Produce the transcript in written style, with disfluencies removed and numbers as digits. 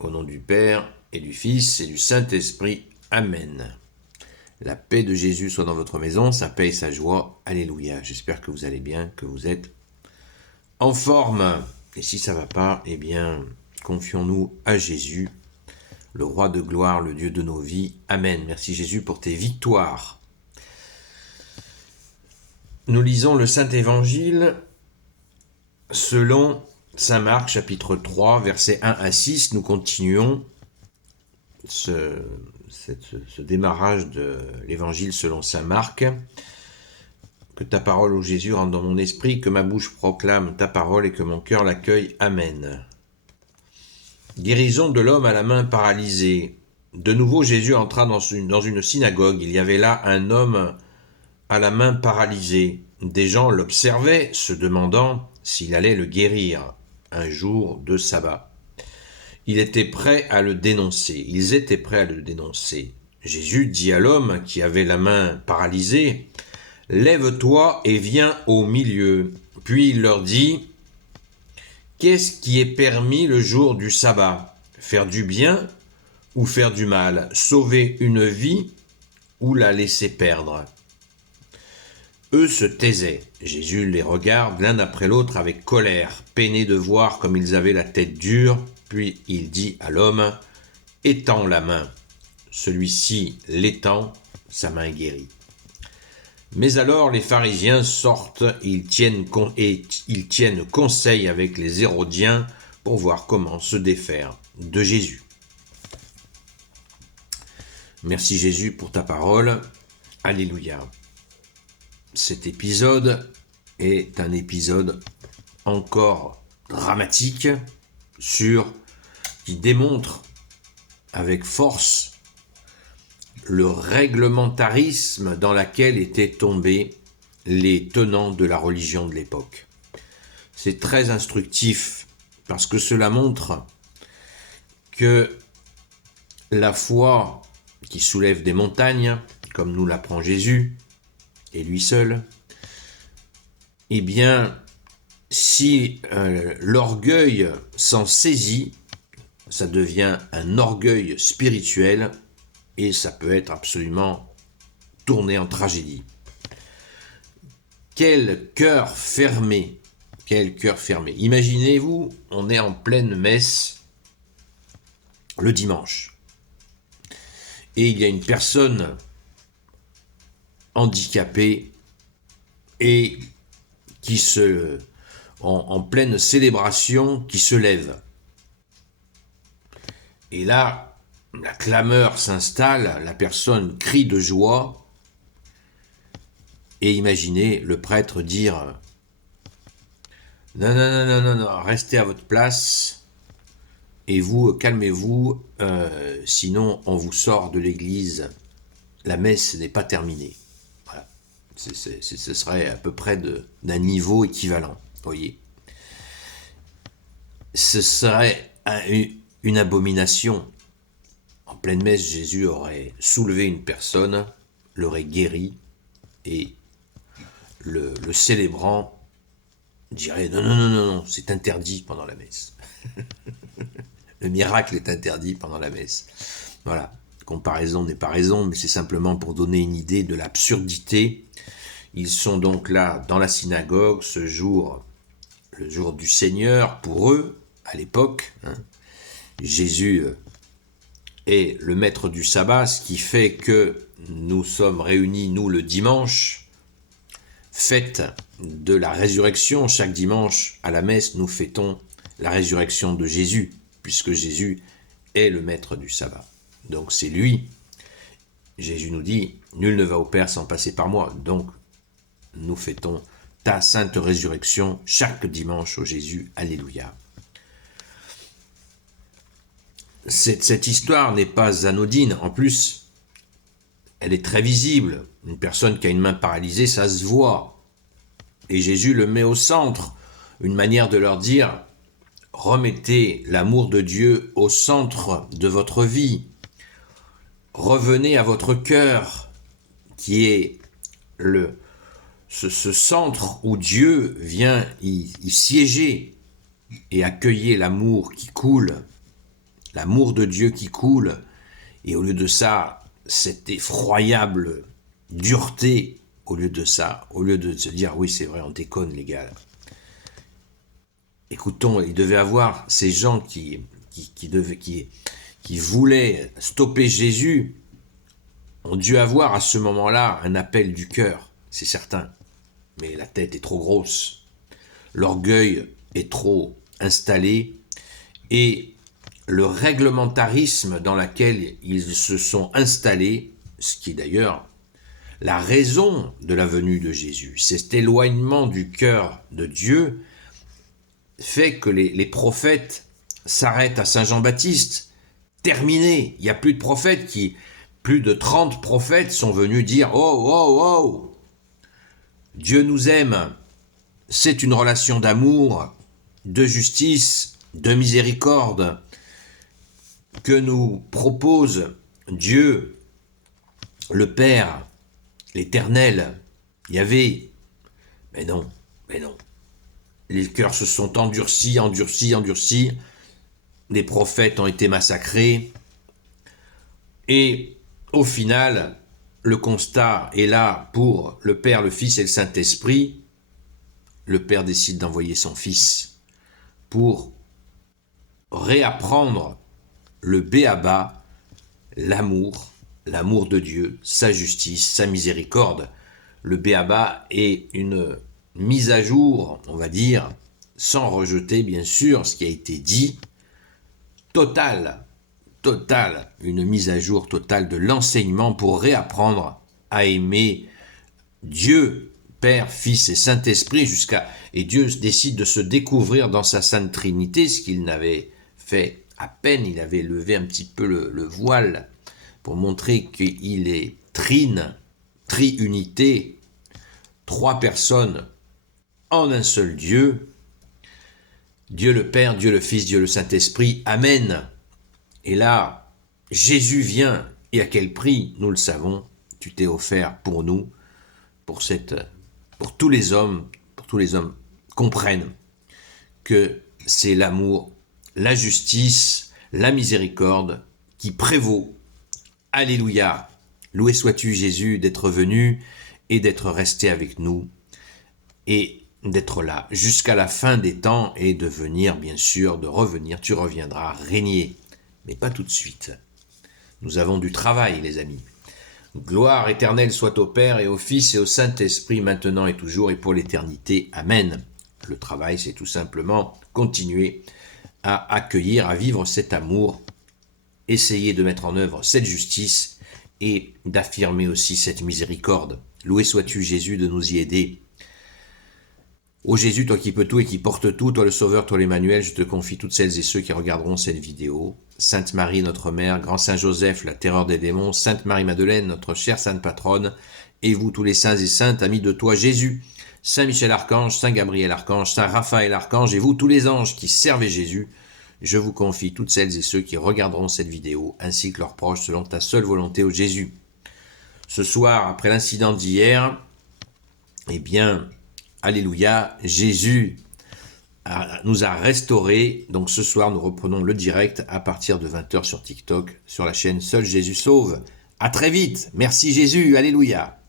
Au nom du Père, et du Fils, et du Saint-Esprit. Amen. La paix de Jésus soit dans votre maison, sa paix et sa joie. Alléluia. J'espère que vous allez bien, que vous êtes en forme. Et si ça ne va pas, eh bien, confions-nous à Jésus, le roi de gloire, le Dieu de nos vies. Amen. Merci Jésus pour tes victoires. Nous lisons le Saint-Évangile selon Saint Marc, chapitre 3, versets 1 à 6. Nous continuons ce démarrage de l'Évangile selon Saint Marc. Que ta parole, ô Jésus, rentre dans mon esprit, que ma bouche proclame ta parole et que mon cœur l'accueille. Amen. Guérison de l'homme à la main paralysée. De nouveau, Jésus entra dans une synagogue. Il y avait là un homme à la main paralysée. Des gens l'observaient, se demandant s'il allait le guérir un jour de sabbat. Ils étaient prêts à le dénoncer. Jésus dit à l'homme qui avait la main paralysée, « Lève-toi et viens au milieu. » Puis il leur dit, « Qu'est-ce qui est permis le jour du sabbat? Faire du bien ou faire du mal? Sauver une vie ou la laisser perdre? » Eux se taisaient. Jésus les regarde l'un après l'autre avec colère, peiné de voir comme ils avaient la tête dure, puis il dit à l'homme, « Étends la main. » Celui-ci l'étend, sa main guérit. Mais alors les pharisiens sortent et ils tiennent conseil avec les Hérodiens pour voir comment se défaire de Jésus. Merci Jésus pour ta parole. Alléluia. Cet épisode est un épisode encore dramatique qui démontre avec force le réglementarisme dans lequel étaient tombés les tenants de la religion de l'époque. C'est très instructif parce que cela montre que la foi qui soulève des montagnes, comme nous l'apprend Jésus, et lui seul, eh bien, si l'orgueil s'en saisit, ça devient un orgueil spirituel et ça peut être absolument tourné en tragédie. Quel cœur fermé! Imaginez-vous, on est en pleine messe le dimanche et il y a une personne handicapée et qui en pleine célébration, qui se lève. Et là, la clameur s'installe, la personne crie de joie, et imaginez le prêtre dire « Non, restez à votre place, et vous, calmez-vous, sinon on vous sort de l'église, la messe n'est pas terminée. » Voilà. Ce serait à peu près d'un niveau équivalent, voyez. Ce serait une abomination. En pleine messe, Jésus aurait soulevé une personne, l'aurait guéri, et le célébrant dirait non, c'est interdit pendant la messe. Le miracle est interdit pendant la messe. Voilà, comparaison n'est pas raison, mais c'est simplement pour donner une idée de l'absurdité. Ils sont donc là dans la synagogue ce jour, le jour du Seigneur pour eux, à l'époque. Jésus est le maître du sabbat, ce qui fait que nous sommes réunis, nous, le dimanche, fête de la résurrection. Chaque dimanche, à la messe, nous fêtons la résurrection de Jésus, puisque Jésus est le maître du sabbat. Donc c'est lui. Jésus nous dit, nul ne va au Père sans passer par moi. Donc, nous fêtons ta sainte résurrection chaque dimanche, ô Jésus. Alléluia. Cette histoire n'est pas anodine. En plus, elle est très visible. Une personne qui a une main paralysée, ça se voit. Et Jésus le met au centre. Une manière de leur dire, remettez l'amour de Dieu au centre de votre vie. Revenez à votre cœur, qui est ce centre où Dieu vient y siéger et accueillir l'amour qui coule l'amour de Dieu qui coule, et au lieu de ça, cette effroyable dureté, au lieu de ça, au lieu de se dire, oui c'est vrai, on déconne les gars. Écoutons, il devait avoir ces gens qui voulaient stopper Jésus, ont dû avoir à ce moment-là un appel du cœur, c'est certain. Mais la tête est trop grosse, l'orgueil est trop installé, et le réglementarisme dans lequel ils se sont installés, ce qui est d'ailleurs la raison de la venue de Jésus, cet éloignement du cœur de Dieu, fait que les prophètes s'arrêtent à Saint Jean-Baptiste. Terminé, il n'y a plus de prophètes plus de 30 prophètes sont venus dire « Oh, oh, oh ! Dieu nous aime, c'est une relation d'amour, de justice, de miséricorde que nous propose Dieu, le Père, l'Éternel, Yahvé. » Mais non, mais non. Les cœurs se sont endurcis. Les prophètes ont été massacrés. Et au final, le constat est là pour le Père, le Fils et le Saint-Esprit. Le Père décide d'envoyer son Fils pour réapprendre le b.a.-ba, l'amour de Dieu, sa justice, sa miséricorde. Le b.a.-ba est une mise à jour, on va dire, sans rejeter bien sûr ce qui a été dit, totale, une mise à jour totale de l'enseignement pour réapprendre à aimer Dieu, Père, Fils et Saint-Esprit et Dieu décide de se découvrir dans sa Sainte Trinité, ce qu'il n'avait fait à peine, il avait levé un petit peu le voile pour montrer qu'il est triunité, 3 personnes en un seul Dieu, Dieu le Père, Dieu le Fils, Dieu le Saint-Esprit, Amen. Et là, Jésus vient, et à quel prix, nous le savons, tu t'es offert pour nous, pour tous les hommes comprennent que c'est l'amour, la justice, la miséricorde qui prévaut. Alléluia, loué sois-tu Jésus d'être venu et d'être resté avec nous, et d'être là jusqu'à la fin des temps et de venir, bien sûr, de revenir. Tu reviendras régner, mais pas tout de suite. Nous avons du travail, les amis. Gloire éternelle soit au Père et au Fils et au Saint-Esprit, maintenant et toujours et pour l'éternité. Amen. Le travail, c'est tout simplement continuer à accueillir, à vivre cet amour, essayer de mettre en œuvre cette justice et d'affirmer aussi cette miséricorde. Loué sois-tu Jésus de nous y aider. Ô Jésus, toi qui peux tout et qui portes tout, toi le Sauveur, toi l'Emmanuel, je te confie toutes celles et ceux qui regarderont cette vidéo. Sainte Marie, notre Mère, Grand Saint Joseph, la terreur des démons, Sainte Marie-Madeleine, notre chère Sainte Patronne, et vous tous les saints et saintes, amis de toi Jésus, Saint Michel Archange, Saint Gabriel Archange, Saint Raphaël Archange, et vous tous les anges qui servez Jésus, je vous confie toutes celles et ceux qui regarderont cette vidéo, ainsi que leurs proches, selon ta seule volonté, ô Jésus. Ce soir, après l'incident d'hier, eh bien, alléluia, Jésus nous a restaurés. Donc ce soir, nous reprenons le direct à partir de 20h sur TikTok, sur la chaîne Seul Jésus Sauve. À très vite. Merci Jésus. Alléluia.